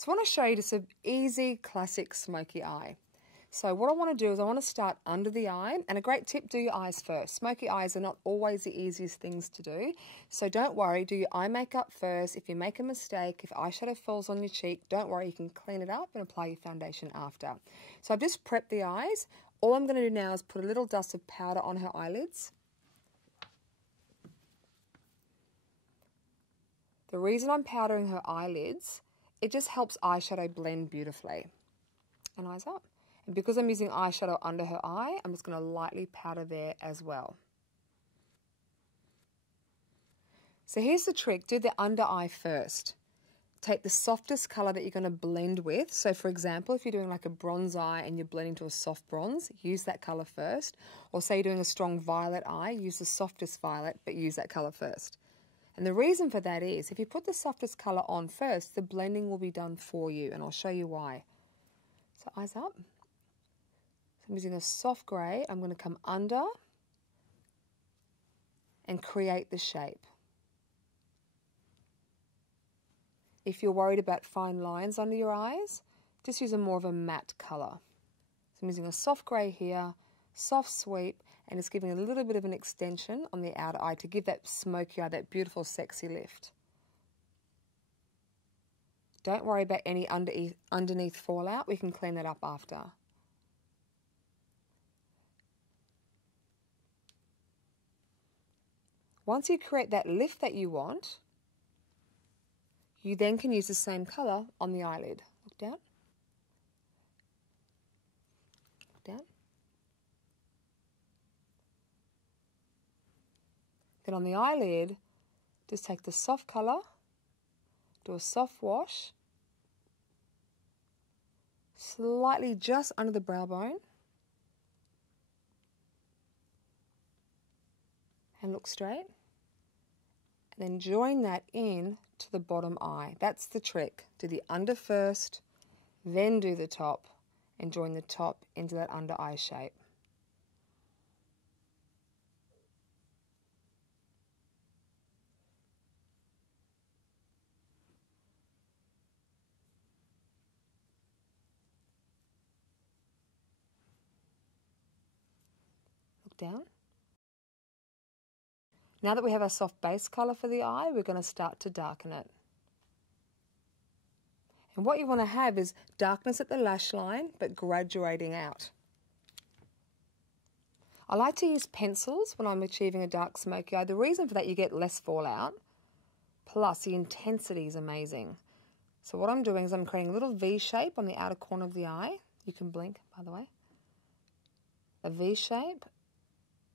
So I want to show you just an easy, classic smoky eye. So what I want to do is I want to start under the eye, and a great tip, do your eyes first. Smoky eyes are not always the easiest things to do, so don't worry, do your eye makeup first. If you make a mistake, if eyeshadow falls on your cheek, don't worry, you can clean it up and apply your foundation after. So I've just prepped the eyes. All I'm going to do now is put a little dust of powder on her eyelids. The reason I'm powdering her eyelids, it just helps eyeshadow blend beautifully. And eyes up. And because I'm using eyeshadow under her eye, I'm just going to lightly powder there as well. So here's the trick, do the under eye first. Take the softest colour that you're going to blend with. So for example, if you're doing like a bronze eye and you're blending to a soft bronze, use that colour first. Or say you're doing a strong violet eye, use the softest violet, but use that colour first. And the reason for that is, if you put the softest colour on first, the blending will be done for you, and I'll show you why. So eyes up. So I'm using a soft grey. I'm going to come under and create the shape. If you're worried about fine lines under your eyes, just use a more of a matte colour. So I'm using a soft grey here, soft sweep, and it's giving a little bit of an extension on the outer eye to give that smoky eye, that beautiful sexy lift. Don't worry about any underneath fallout, we can clean that up after. Once you create that lift that you want, you then can use the same colour on the eyelid. Look down. Look down. Then on the eyelid, just take the soft colour, do a soft wash, slightly just under the brow bone, and look straight. And then join that in to the bottom eye. That's the trick. Do the under first, then do the top, and join the top into that under eye shape. Look down. Now that we have our soft base colour for the eye, we're going to start to darken it. And what you want to have is darkness at the lash line, but graduating out. I like to use pencils when I'm achieving a dark smoky eye. The reason for that, you get less fallout, plus the intensity is amazing. So what I'm doing is I'm creating a little V shape on the outer corner of the eye. You can blink, by the way. A V shape.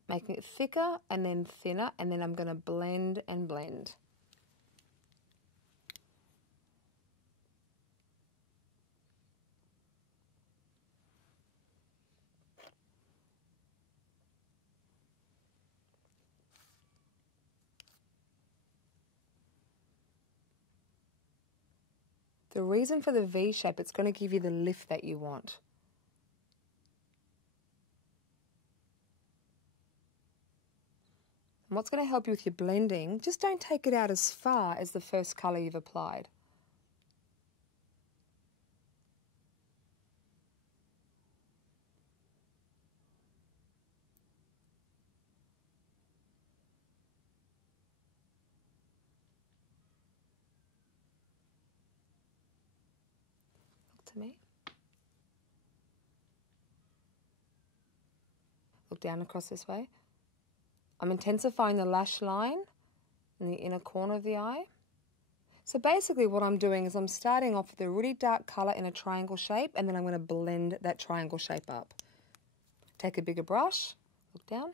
Making it thicker and then thinner, and then I'm going to blend and blend. The reason for the V shape, it's going to give you the lift that you want. And what's going to help you with your blending, just don't take it out as far as the first colour you've applied. Look to me. Look down across this way. I'm intensifying the lash line in the inner corner of the eye. So basically what I'm doing is I'm starting off with a really dark colour in a triangle shape, and then I'm going to blend that triangle shape up. Take a bigger brush, look down.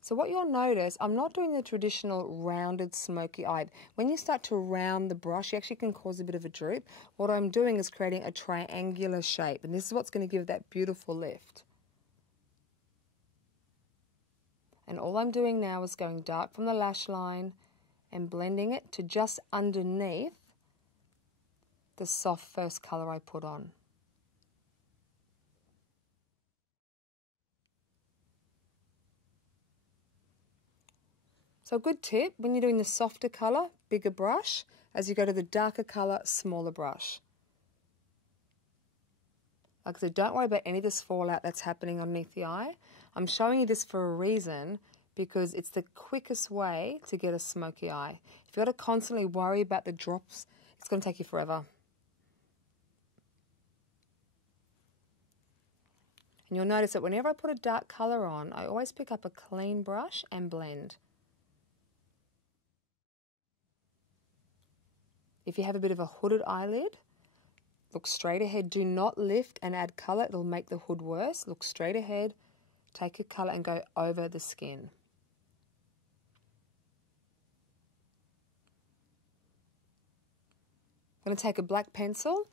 So what you'll notice, I'm not doing the traditional rounded smoky eye. When you start to round the brush, you actually can cause a bit of a droop. What I'm doing is creating a triangular shape, and this is what's going to give that beautiful lift. And all I'm doing now is going dark from the lash line and blending it to just underneath the soft first colour I put on. So a good tip, when you're doing the softer colour, bigger brush. As you go to the darker colour, smaller brush. Like I said, don't worry about any of this fallout that's happening underneath the eye. I'm showing you this for a reason because it's the quickest way to get a smoky eye. If you've got to constantly worry about the drops, it's going to take you forever. And you'll notice that whenever I put a dark colour on, I always pick up a clean brush and blend. If you have a bit of a hooded eyelid, look straight ahead. Do not lift and add colour. It'll make the hood worse. Look straight ahead, take your colour and go over the skin. I'm going to take a black pencil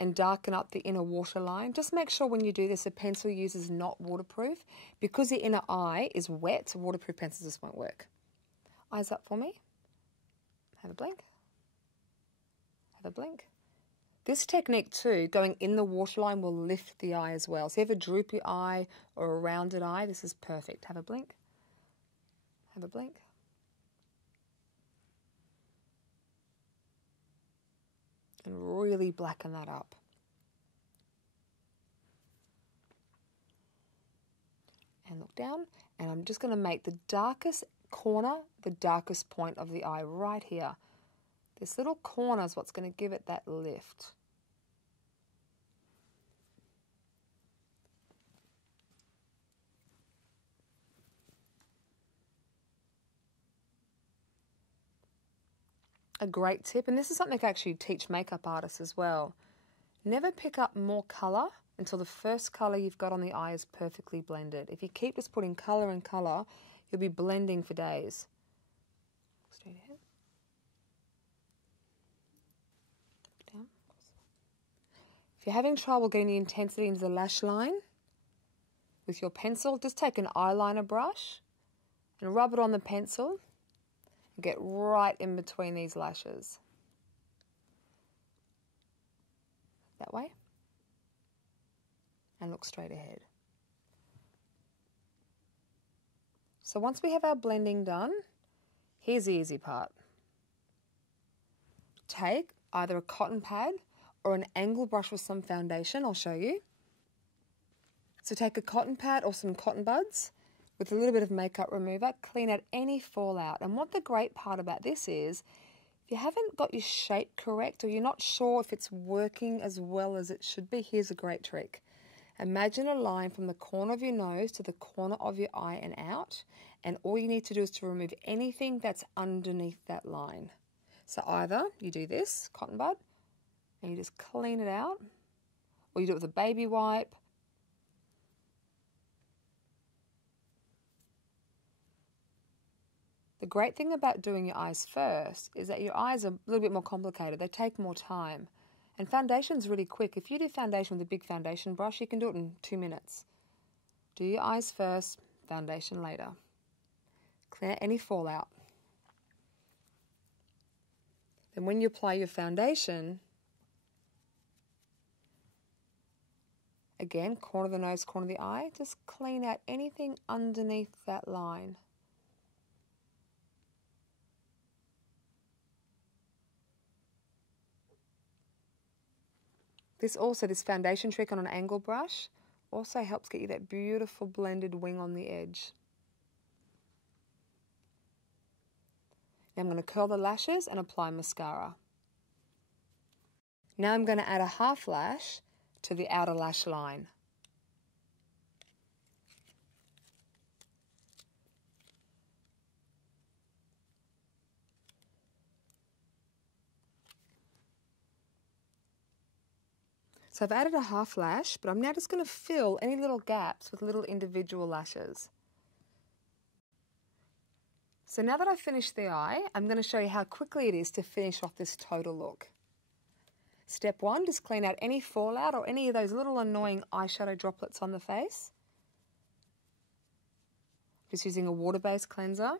and darken up the inner waterline. Just make sure when you do this, the pencil you use is not waterproof. Because the inner eye is wet, waterproof pencils just won't work. Eyes up for me. Have a blink. Have a blink. This technique too, going in the waterline, will lift the eye as well. So if you have a droopy eye or a rounded eye, this is perfect. Have a blink. Have a blink. And really blacken that up. And look down, and I'm just going to make the darkest corner, the darkest point of the eye right here. This little corner is what's going to give it that lift. A great tip, and this is something I actually teach makeup artists as well. Never pick up more colour until the first colour you've got on the eye is perfectly blended. If you keep just putting colour and colour, you'll be blending for days. Straight ahead. Down. If you're having trouble getting the intensity into the lash line with your pencil, just take an eyeliner brush and rub it on the pencil and get right in between these lashes. That way. And look straight ahead. So once we have our blending done, here's the easy part. Take either a cotton pad or an angle brush with some foundation, I'll show you. So take a cotton pad or some cotton buds with a little bit of makeup remover, clean out any fallout. And what the great part about this is, if you haven't got your shape correct or you're not sure if it's working as well as it should be, here's a great trick. Imagine a line from the corner of your nose to the corner of your eye and out, and all you need to do is to remove anything that's underneath that line. So either you do this, cotton bud, and you just clean it out, or you do it with a baby wipe. The great thing about doing your eyes first is that your eyes are a little bit more complicated. They take more time. And foundation's really quick. If you do foundation with a big foundation brush, you can do it in 2 minutes. Do your eyes first, foundation later. Clean out any fallout. Then when you apply your foundation, again, corner of the nose, corner of the eye, just clean out anything underneath that line. This foundation trick on an angle brush also helps get you that beautiful blended wing on the edge. Now I'm going to curl the lashes and apply mascara. Now I'm going to add a half lash to the outer lash line. So I've added a half lash, but I'm now just going to fill any little gaps with little individual lashes. So now that I've finished the eye, I'm going to show you how quickly it is to finish off this total look. Step 1, just clean out any fallout or any of those little annoying eyeshadow droplets on the face. Just using a water-based cleanser.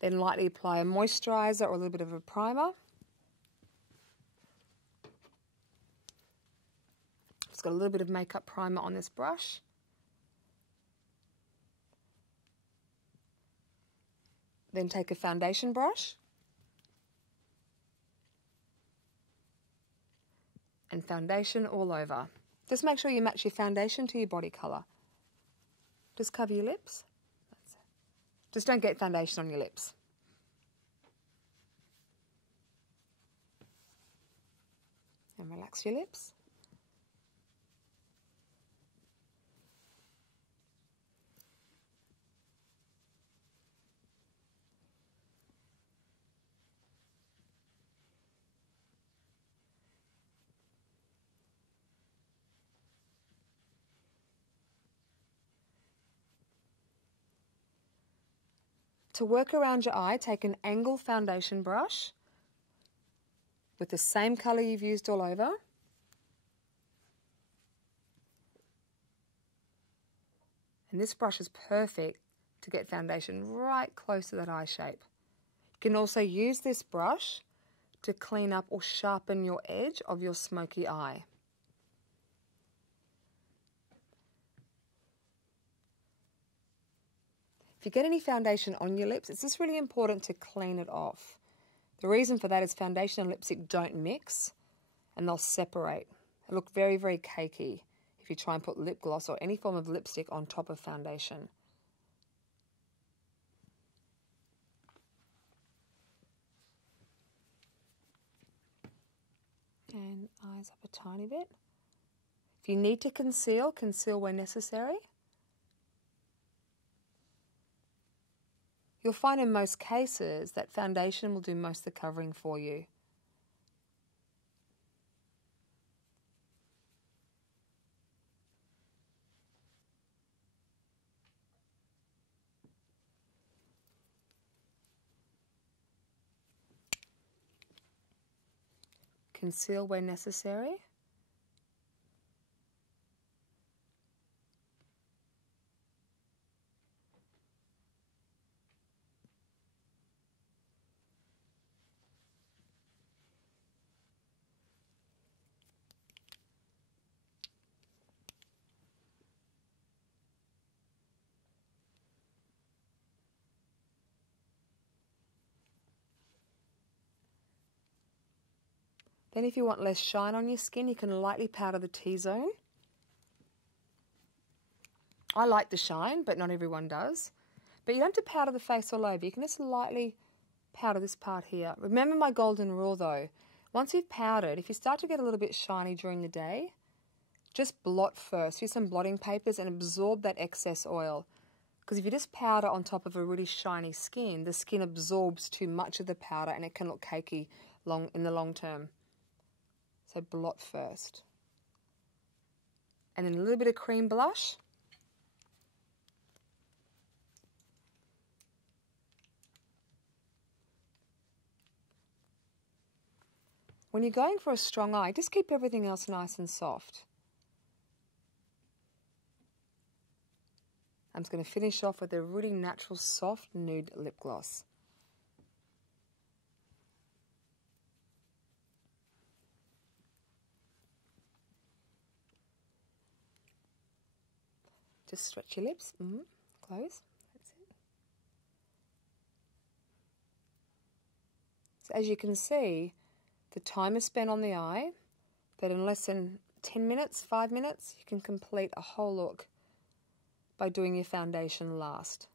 Then lightly apply a moisturiser or a little bit of a primer. Just got a little bit of makeup primer on this brush. Then take a foundation brush and foundation all over. Just make sure you match your foundation to your body colour. Just cover your lips. That's it. Just don't get foundation on your lips. And relax your lips. To work around your eye, take an angle foundation brush with the same colour you've used all over. And this brush is perfect to get foundation right close to that eye shape. You can also use this brush to clean up or sharpen your edge of your smoky eye. If you get any foundation on your lips, it's just really important to clean it off. The reason for that is foundation and lipstick don't mix and they'll separate. They look very, very cakey if you try and put lip gloss or any form of lipstick on top of foundation. And eyes up a tiny bit. If you need to conceal, conceal where necessary. You'll find in most cases that foundation will do most of the covering for you. Conceal where necessary. Then if you want less shine on your skin, you can lightly powder the T-zone. I like the shine, but not everyone does. But you don't have to powder the face all over. You can just lightly powder this part here. Remember my golden rule though. Once you've powdered, if you start to get a little bit shiny during the day, just blot first. Use some blotting papers and absorb that excess oil. Because if you just powder on top of a really shiny skin, the skin absorbs too much of the powder and it can look cakey in the long term. So blot first. And then a little bit of cream blush. When you're going for a strong eye, just keep everything else nice and soft. I'm just going to finish off with a really natural, soft nude lip gloss. Just stretch your lips. Close. That's it. So as you can see, the time is spent on the eye, but in less than 10 minutes, 5 minutes, you can complete a whole look by doing your foundation last.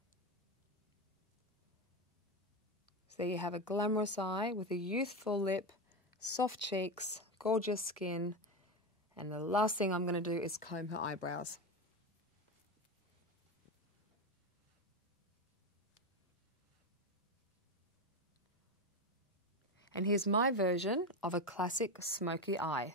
So there you have a glamorous eye with a youthful lip, soft cheeks, gorgeous skin, and the last thing I'm going to do is comb her eyebrows. And here's my version of a classic smoky eye.